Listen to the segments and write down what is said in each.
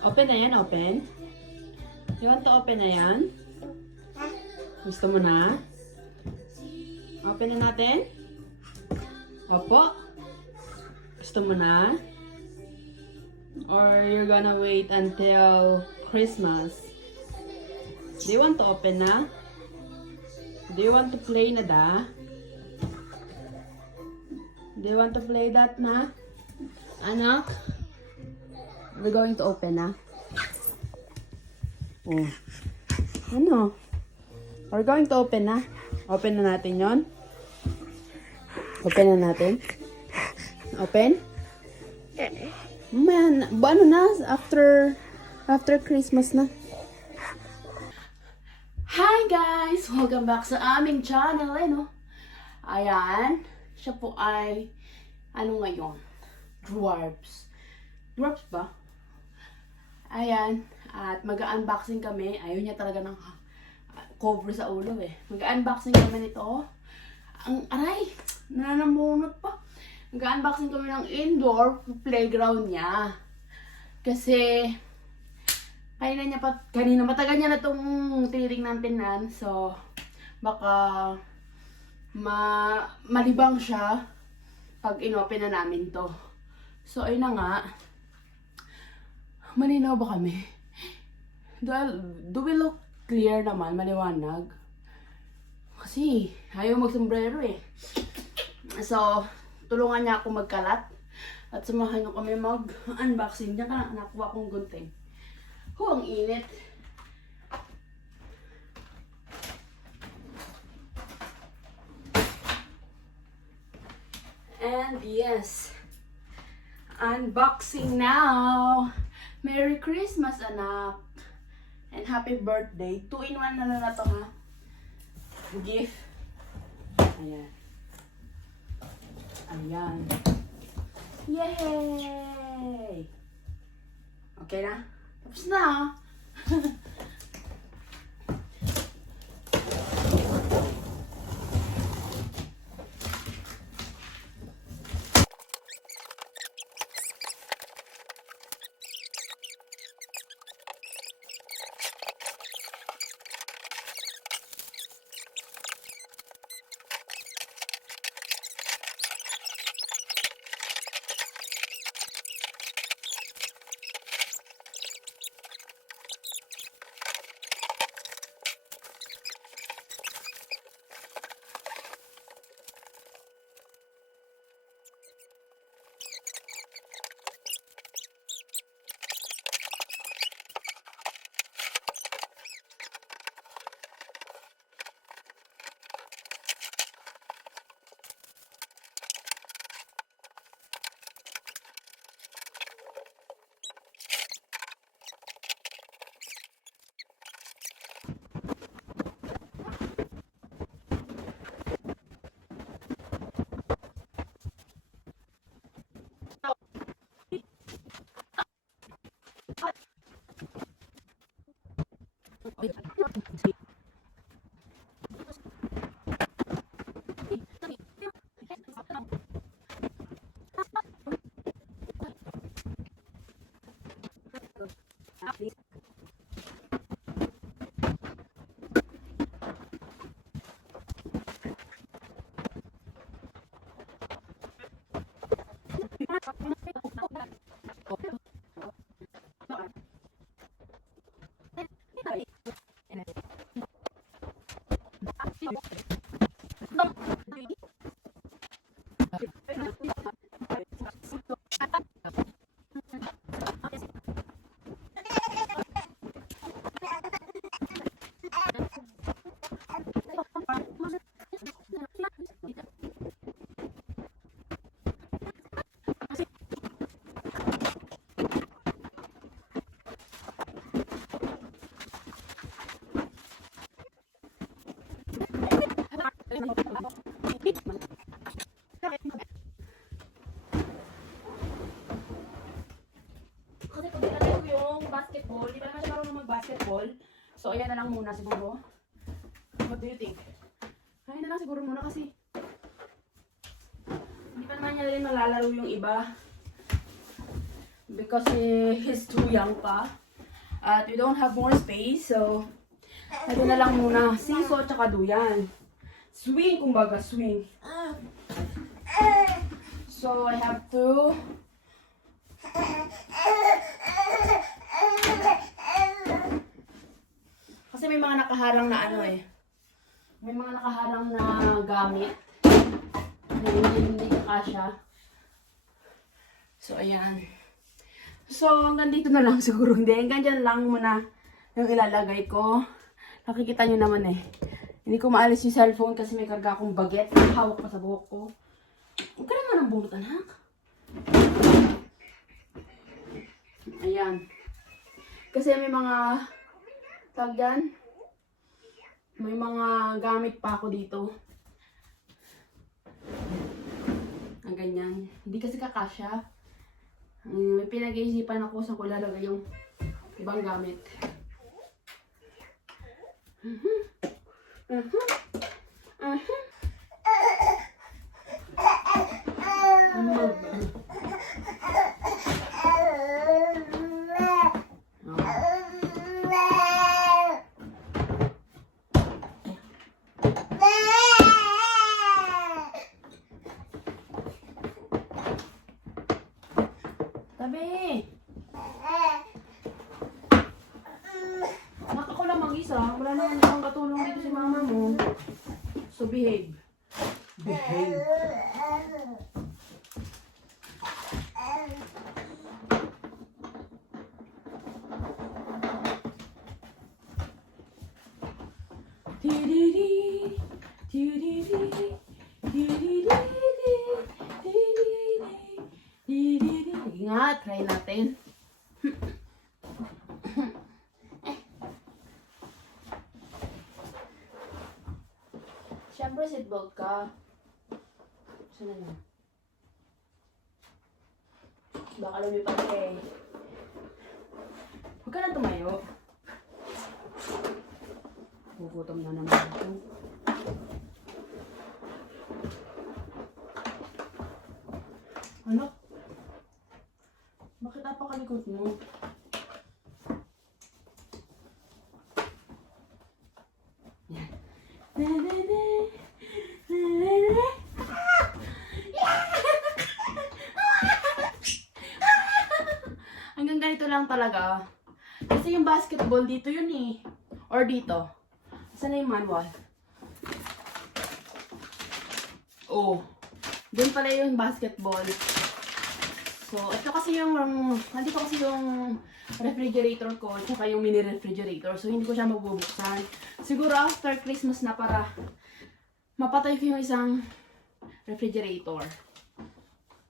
Open na yan, open. You want to open na yan? Gusto mo na? Open na natin? Opo. Gusto mo na? Or you're gonna wait until Christmas? Do you want to open na? Do you want to play na da? Do you want to play that na? Anak? We're going to open na? Oh. Ano? We're going to open na? Open na natin yon. Open na natin? Open? Man, ano na? After Christmas na. Hi guys! Welcome back sa aming channel. Ano? Ayan. Siya po ay, ano ngayon? Dwarfs. Dwarfs ba? Ayan. At mag-unboxing kami. Ayaw niya talaga ng cover sa ulo eh. Mag-unboxing kami nito. Ang aray! Nananamunot pa. Mag-unboxing kami ng indoor playground niya. Kasi kanina matagal niya na itong tinitingnan. So, baka malibang siya pag inopen na namin to. So, ayun na nga. Malinaw ba kami? Do we look clear naman? Maliwanag? Kasi, ayaw mag-sombrero eh. So, tulungan niya ako magkalat. At samahan niyo kami mag-unboxing. Diyan ka na, nakuha kong gunting. Ang init. And yes, unboxing now. Merry Christmas, anak. And happy birthday. 2-in-1 na lang na to, ha? Gift. Ayan. Ayan. Yay! Okay na? Tapos na, ha? Kasi pag nilagay ko yung basketball, di ba naman siya marunong mag-basketball? So, ayan na lang muna siguro. What do you think? Ayan na lang siguro muna kasi hindi pa naman niya rin malalaro yung iba. because he's too young pa. At we don't have more space, so ito na lang muna. Siso at saka duyan. Swing, kumbaga, swing. So I have to kasi may mga nakaharang na ano eh. May mga nakaharang na gamit. Hindi kasya. So, ayan. So, hanggang dito na lang siguro. Hindi, hanggang dyan lang muna yung ilalagay ko. Nakikita nyo naman eh. Hindi ko maalis yung cellphone kasi may karga akong baget. Hawak pa sa buhok ko. Huwag ka naman ang bunot, anak. Ayan. Kasi may mga tagyan. May mga gamit pa ako dito. Ang ganyan. Hindi kasi kakasya. May pinag-iisipan ako sa kung lalagay yung ibang gamit. Tabi! Anak, ako lang mag-isa. Wala naman akong katulong dito si mama mo. So, behave. Behave. Ingat, try natin. Siyempre, seatbelt ka. Saan na? Baka lumipad ka eh. Huwag ka na tumayo. Gugutom na naman ito. Anak? Bakit napakalikot mo? Hanggang ganito lang talaga. Kasi yung basketball dito yun eh. Or dito. Saan na yung manual? Oh. Doon pala yung basketball. So, ito kasi yung, nandito kasi yung refrigerator ko, tsaka yung mini refrigerator. So, hindi ko siya magbubuksan. Siguro after Christmas na para mapatay ko yung isang refrigerator.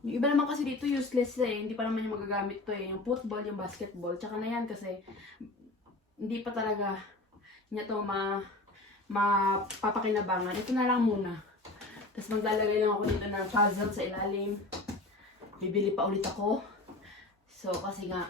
Yung iba naman kasi dito useless eh. Hindi pa naman yung magagamit to eh. Yung football, yung basketball. Tsaka na yan kasi hindi pa talaga niya to mapapakinabangan. Ito na lang muna. Tapos maglalagay lang ako dito ng puzzle sa ilalim. Bibili pa ulit ako. So, kasi nga,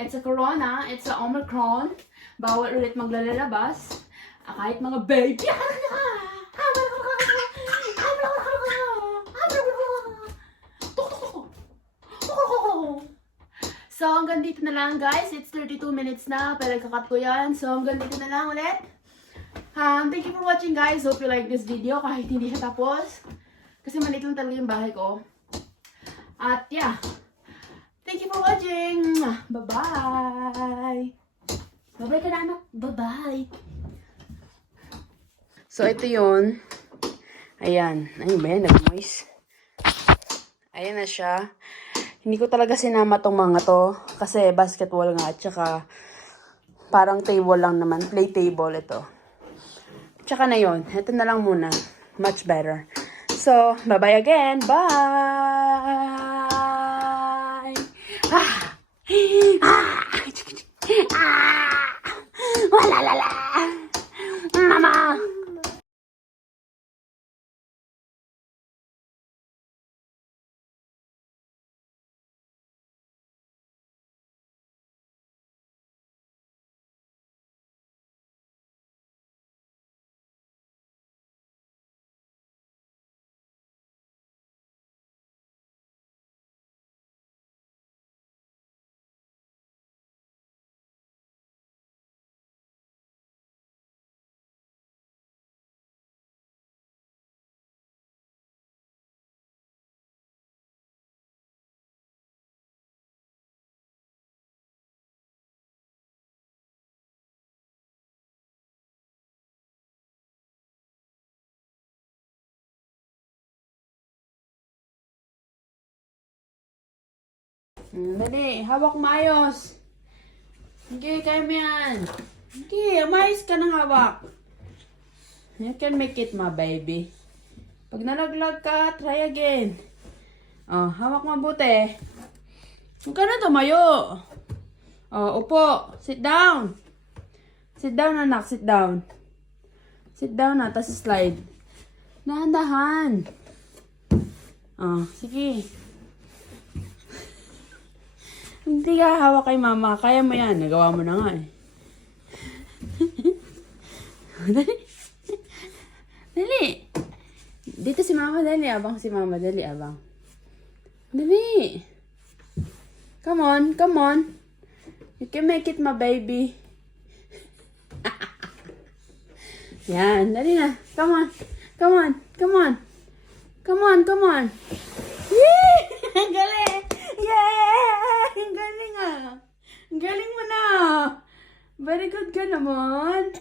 it's a corona, it's a Omicron. Bawal ulit maglalabas. Kahit mga baby. So, hanggang dito na lang guys. It's 32 minutes na. Pero kakat ko yan. So, hanggang dito na lang ulit. Thank you for watching guys. Hope you like this video kahit hindi siya tapos. Kasi maliit lang talaga yung bahay ko. At yeah, thank you for watching. Bye-bye. Bye-bye ka na anak. Bye-bye. So ito yun. Ayan. Ayun ba yan? Nag-moist. Ayan na siya. Hindi ko talaga sinama tong mga to. Kasi basketball nga. At saka parang table lang naman. Play table ito. Tsaka na yun. Ito na lang muna. Much better. So, bye-bye again. Bye! Wala la la. Mama. Dali, hawak maayos. Okay, kaya mo yan. Okay, umayos ka ng hawak. You can make it, my baby. Pag nalaglag ka, try again. Oh, hawak mabuti. Huwag ka na tumayo. Oh, upo. Sit down. Sit down, anak. Sit down. Sit down na, tapos slide. Dahan-dahan. Oh, sige. Hindi ka hawak kay mama. Kaya mo yan. Nagawa mo na nga eh. Dali. Dali. Dito si mama. Dali. Abang si mama. Dali. Abang. Dali. Come on. Come on. You can make it, my baby. Yan. Dali na. Come on. Come on. Come on. Come on. Come on. Yay! Ang galing! Yay! Ang galing ah! Ang galing mo na! Very good ka naman!